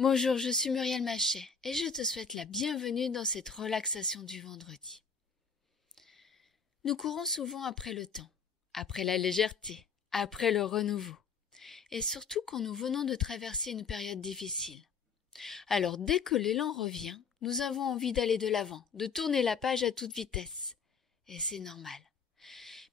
Bonjour, je suis Muriel Machet et je te souhaite la bienvenue dans cette relaxation du vendredi. Nous courons souvent après le temps, après la légèreté, après le renouveau, et surtout quand nous venons de traverser une période difficile. Alors dès que l'élan revient, nous avons envie d'aller de l'avant, de tourner la page à toute vitesse. Et c'est normal.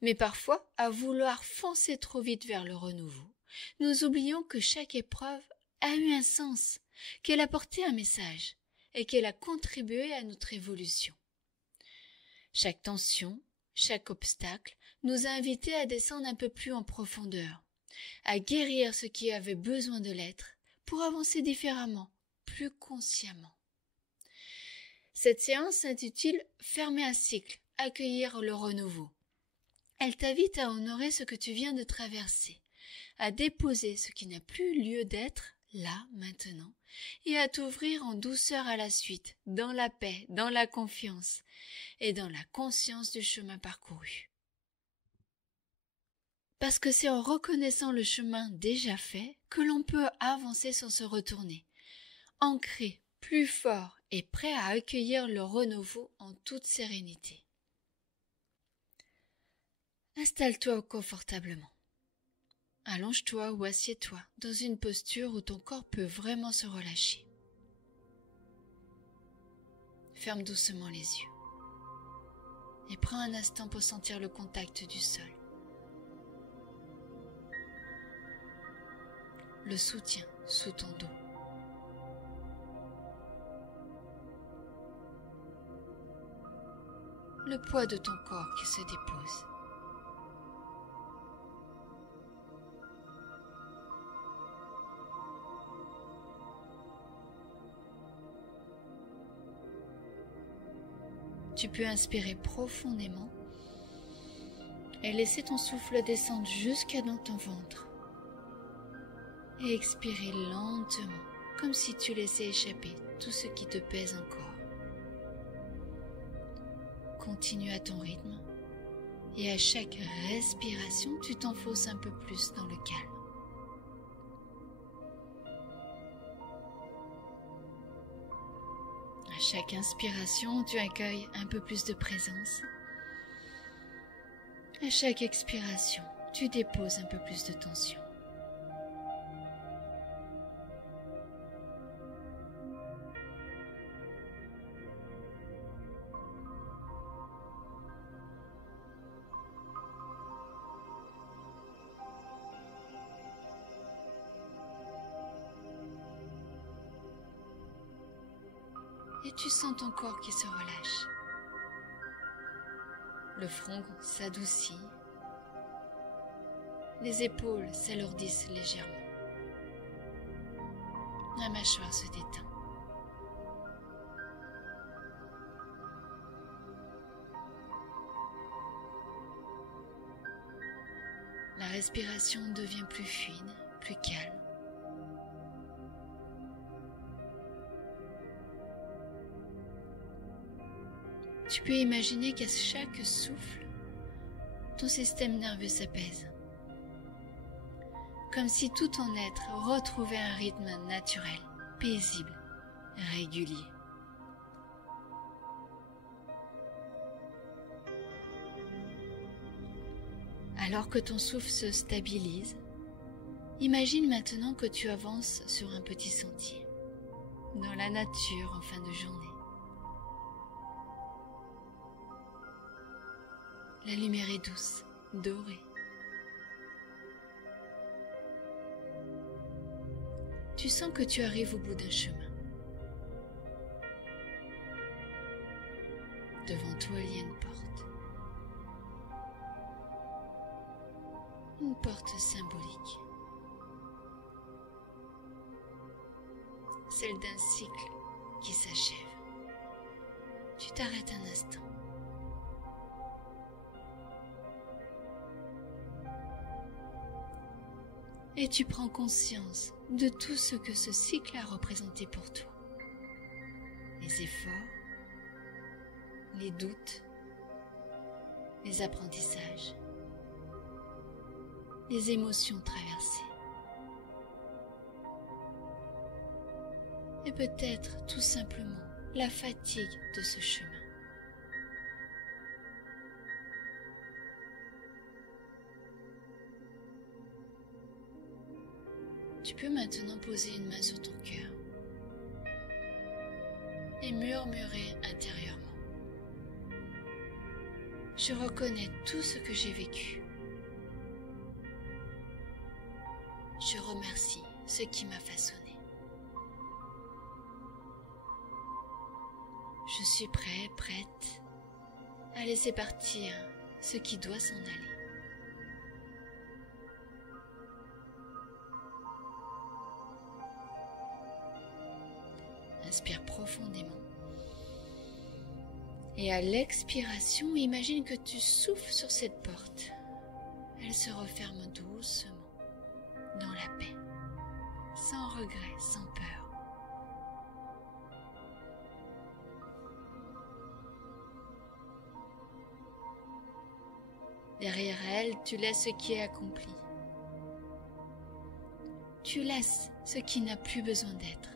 Mais parfois, à vouloir foncer trop vite vers le renouveau, nous oublions que chaque épreuve a eu un sens, qu'elle a porté un message et qu'elle a contribué à notre évolution. Chaque tension, chaque obstacle nous a invités à descendre un peu plus en profondeur, à guérir ce qui avait besoin de l'être pour avancer différemment, plus consciemment. Cette séance s'intitule « Fermer un cycle, accueillir le renouveau ». Elle t'invite à honorer ce que tu viens de traverser, à déposer ce qui n'a plus lieu d'être, là, maintenant, et à t'ouvrir en douceur à la suite, dans la paix, dans la confiance et dans la conscience du chemin parcouru. Parce que c'est en reconnaissant le chemin déjà fait que l'on peut avancer sans se retourner, ancré, plus fort et prêt à accueillir le renouveau en toute sérénité. Installe-toi confortablement. Allonge-toi ou assieds-toi dans une posture où ton corps peut vraiment se relâcher. Ferme doucement les yeux et prends un instant pour sentir le contact du sol. Le soutien sous ton dos. Le poids de ton corps qui se dépose. Tu peux inspirer profondément et laisser ton souffle descendre jusqu'à dans ton ventre. Et expirer lentement, comme si tu laissais échapper tout ce qui te pèse encore. Continue à ton rythme et à chaque respiration, tu t'enfonces un peu plus dans le calme. À chaque inspiration, tu accueilles un peu plus de présence. À chaque expiration, tu déposes un peu plus de tension. Et tu sens ton corps qui se relâche. Le front s'adoucit. Les épaules s'alourdissent légèrement. La mâchoire se détend. La respiration devient plus fluide, plus calme. Tu peux imaginer qu'à chaque souffle, ton système nerveux s'apaise. Comme si tout ton être retrouvait un rythme naturel, paisible, régulier. Alors que ton souffle se stabilise, imagine maintenant que tu avances sur un petit sentier, dans la nature en fin de journée. La lumière est douce, dorée. Tu sens que tu arrives au bout d'un chemin. Devant toi, il y a une porte. Une porte symbolique. Celle d'un cycle qui s'achève. Tu t'arrêtes un instant. Et tu prends conscience de tout ce que ce cycle a représenté pour toi. Les efforts, les doutes, les apprentissages, les émotions traversées. et peut-être tout simplement la fatigue de ce chemin. Tu peux maintenant poser une main sur ton cœur et murmurer intérieurement. Je reconnais tout ce que j'ai vécu. Je remercie ce qui m'a façonné. Je suis prêt, prête à laisser partir ce qui doit s'en aller. Inspire profondément. Et à l'expiration, imagine que tu souffles sur cette porte. Elle se referme doucement, dans la paix, sans regret, sans peur. Derrière elle, tu laisses ce qui est accompli. Tu laisses ce qui n'a plus besoin d'être.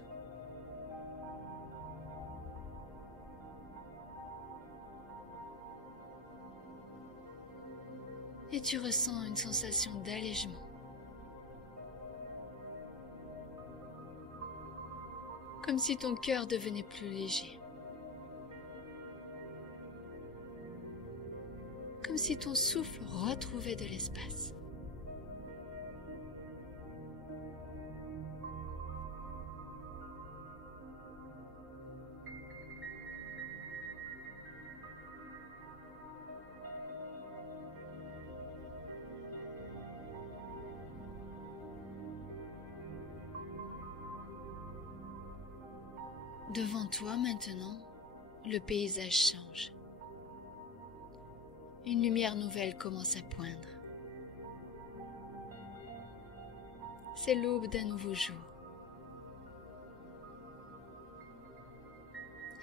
Et tu ressens une sensation d'allègement. Comme si ton cœur devenait plus léger. Comme si ton souffle retrouvait de l'espace. Devant toi maintenant, le paysage change. Une lumière nouvelle commence à poindre. C'est l'aube d'un nouveau jour.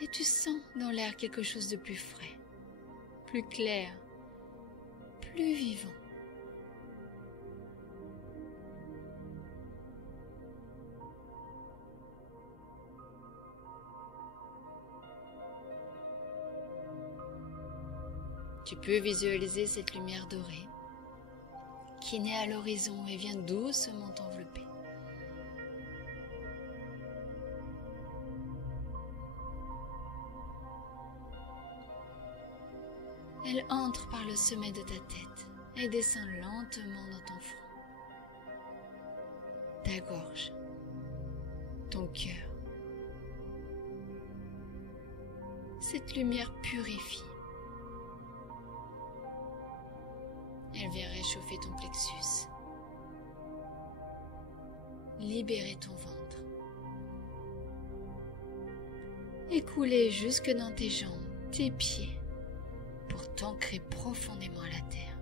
Et tu sens dans l'air quelque chose de plus frais, plus clair, plus vivant. Tu peux visualiser cette lumière dorée qui naît à l'horizon et vient doucement t'envelopper. Elle entre par le sommet de ta tête et descend lentement dans ton front, ta gorge, ton cœur. Cette lumière purifie. Elle vient réchauffer ton plexus, libérer ton ventre, et couler jusque dans tes jambes, tes pieds, pour t'ancrer profondément à la terre.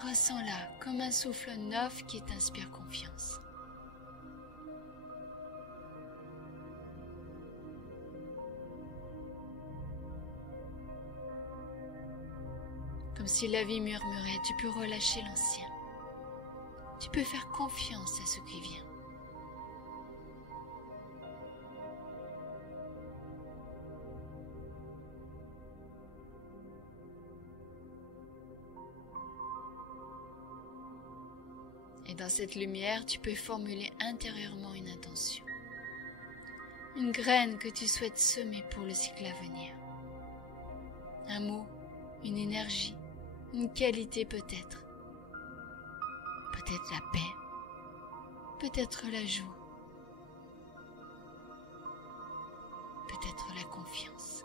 Ressens-la comme un souffle neuf qui t'inspire confiance. Comme si la vie murmurait, tu peux relâcher l'ancien. Tu peux faire confiance à ce qui vient. Et dans cette lumière, tu peux formuler intérieurement une intention. Une graine que tu souhaites semer pour le cycle à venir. Un mot, une énergie, une qualité peut-être. Peut-être la paix, peut-être la joie, peut-être la confiance.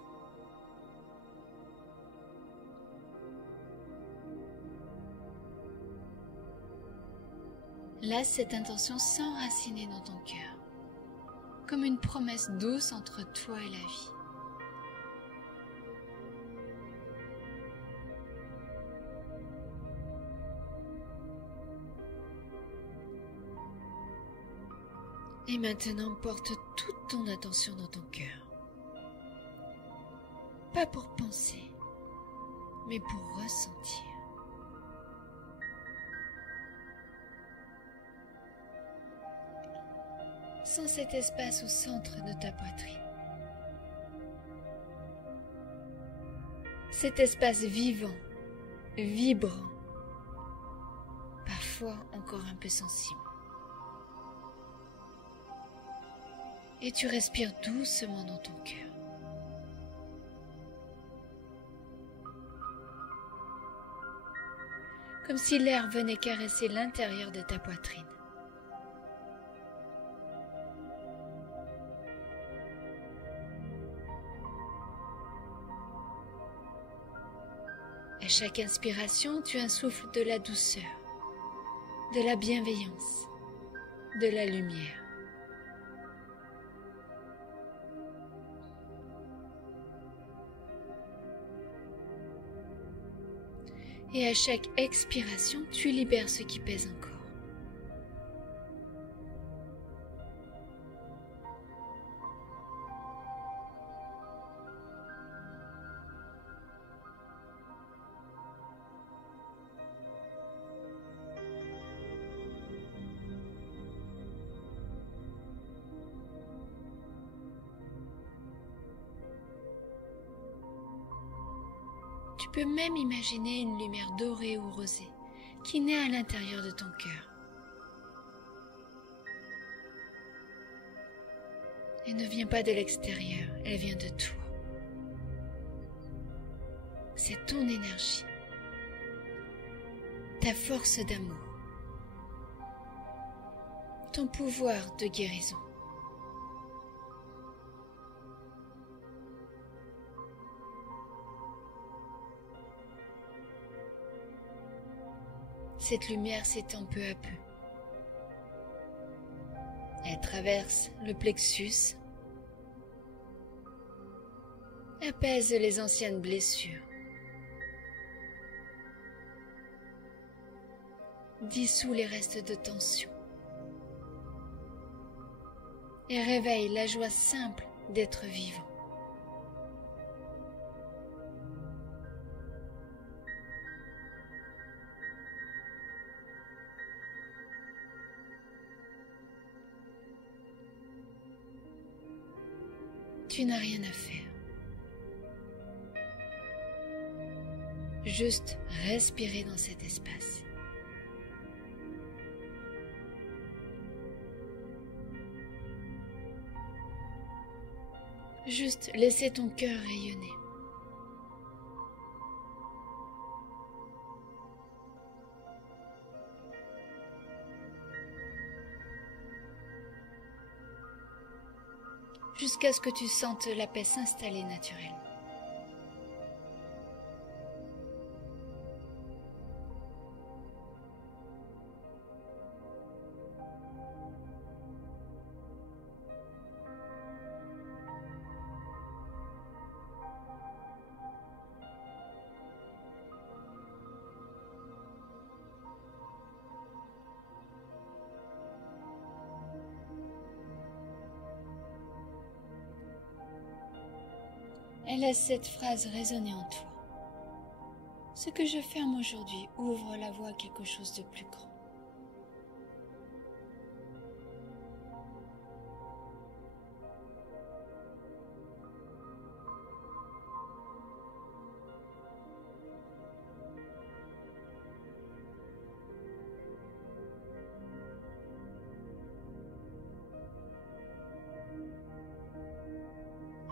Laisse cette intention s'enraciner dans ton cœur, comme une promesse douce entre toi et la vie. Et maintenant, porte toute ton attention dans ton cœur. Pas pour penser, mais pour ressentir. Sens cet espace au centre de ta poitrine. Cet espace vivant, vibrant, parfois encore un peu sensible. Et tu respires doucement dans ton cœur. Comme si l'air venait caresser l'intérieur de ta poitrine. À chaque inspiration, tu insuffles de la douceur, de la bienveillance, de la lumière. Et à chaque expiration, tu libères ce qui pèse encore. Tu peux même imaginer une lumière dorée ou rosée qui naît à l'intérieur de ton cœur. Elle ne vient pas de l'extérieur, elle vient de toi. C'est ton énergie, ta force d'amour, ton pouvoir de guérison. Cette lumière s'étend peu à peu. Elle traverse le plexus, apaise les anciennes blessures, dissout les restes de tension et réveille la joie simple d'être vivant. Tu n'as rien à faire. Juste respirer dans cet espace. Juste laisser ton cœur rayonner. Jusqu'à ce que tu sentes la paix s'installer naturellement. Et laisse cette phrase résonner en toi. Ce que je ferme aujourd'hui ouvre la voie à quelque chose de plus grand.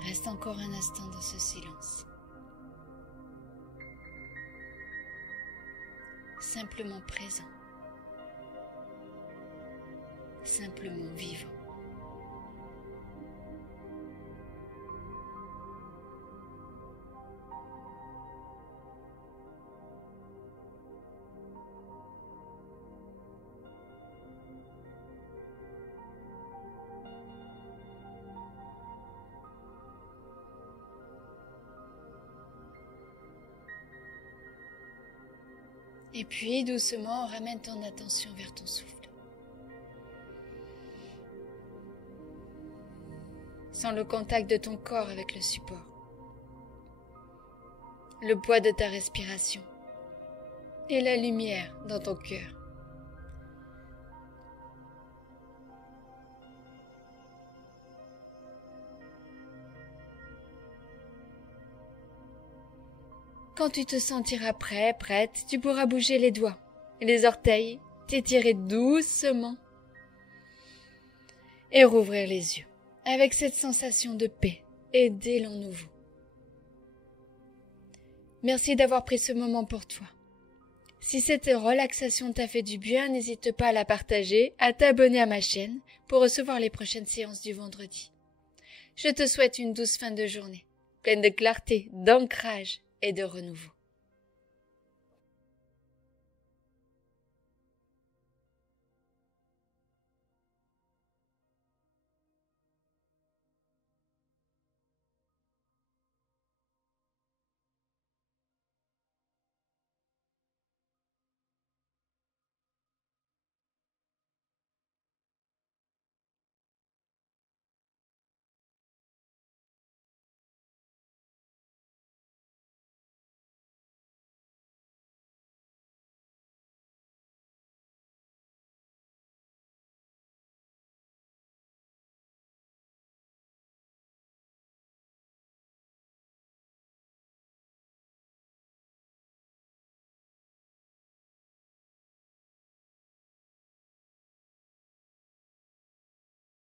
Reste encore un instant dans ce silence. Simplement présent. Simplement vivant. Et puis, doucement, ramène ton attention vers ton souffle. Sens le contact de ton corps avec le support. le poids de ta respiration et la lumière dans ton cœur. Quand tu te sentiras prêt, prête, tu pourras bouger les doigts et les orteils, t'étirer doucement et rouvrir les yeux avec cette sensation de paix et d'élan nouveau. Merci d'avoir pris ce moment pour toi. Si cette relaxation t'a fait du bien, n'hésite pas à la partager, à t'abonner à ma chaîne pour recevoir les prochaines séances du vendredi. Je te souhaite une douce fin de journée, pleine de clarté, d'ancrage et de renouveau.